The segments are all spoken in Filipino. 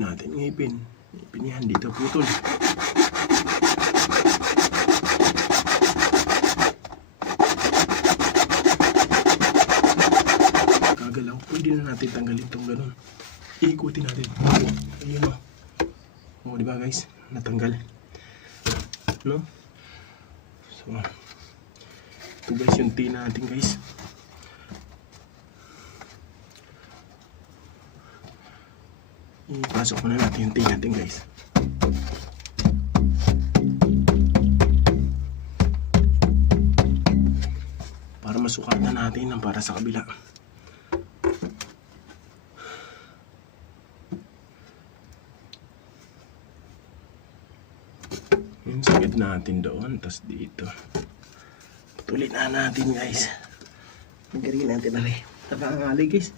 natin. Ngipin. Ngipin yan. Dito putol. Kagalaw. Pwede na natin tanggalin itong ganun. Iikutin natin. Ayun o. O, diba guys? Natanggal. No? So, ito guys yung tin natin guys. Ipasok muna natin yung tin natin guys. Para masukatan natin ang para sa kabila. Yung sakit natin doon, tas dito. Patuloy na natin guys. Magaling natin na rin. Napangali guys.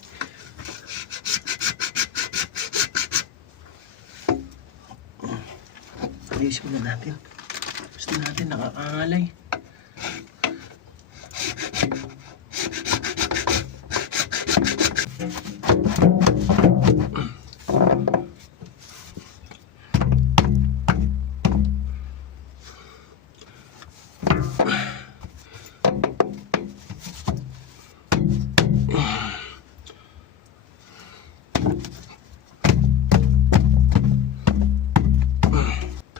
Ayos muna natin. Gusto natin nakakangalay.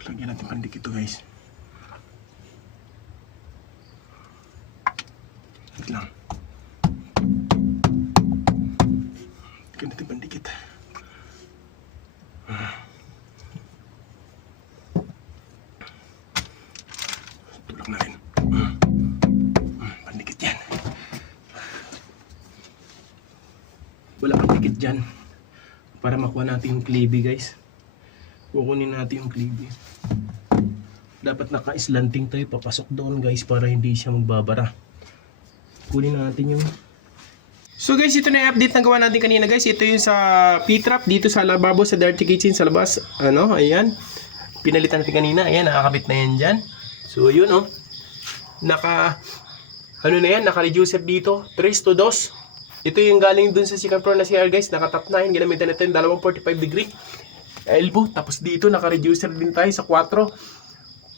Lagyan natin pandikit ito guys. Wait lang. Lagyan natin pandikit. Tulak na rin. Pandikit yan. Wala pandikit dyan. Para makuha natin yung clavy guys. Kukunin natin yung clavy. Dapat naka-slanting tayo papasok doon guys para hindi siya magbabara. Kunin natin yung... So guys, ito na yung update na gawa natin kanina guys. Ito yung sa P-trap dito sa lababo sa dirty kitchen sa labas. Ano, ayan. Pinalitan natin kanina. Ayan, nakakabit na yan dyan. So yun oh. Naka-reducer dito. 3:2. Ito yung galing dun sa second floor na CR guys. Naka-top 9. Ginamitan natin 245 degree elbow. Tapos dito naka-reducer din tayo sa 4.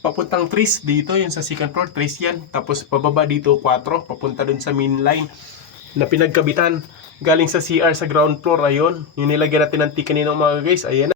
Papuntang 3 dito, yun sa second floor, 3 yan. Tapos pababa dito 4, papunta dun sa main line na pinagkabitan. Galing sa CR sa ground floor, ayun. Yung nilagyan natin ng tika nino mga guys, ayan.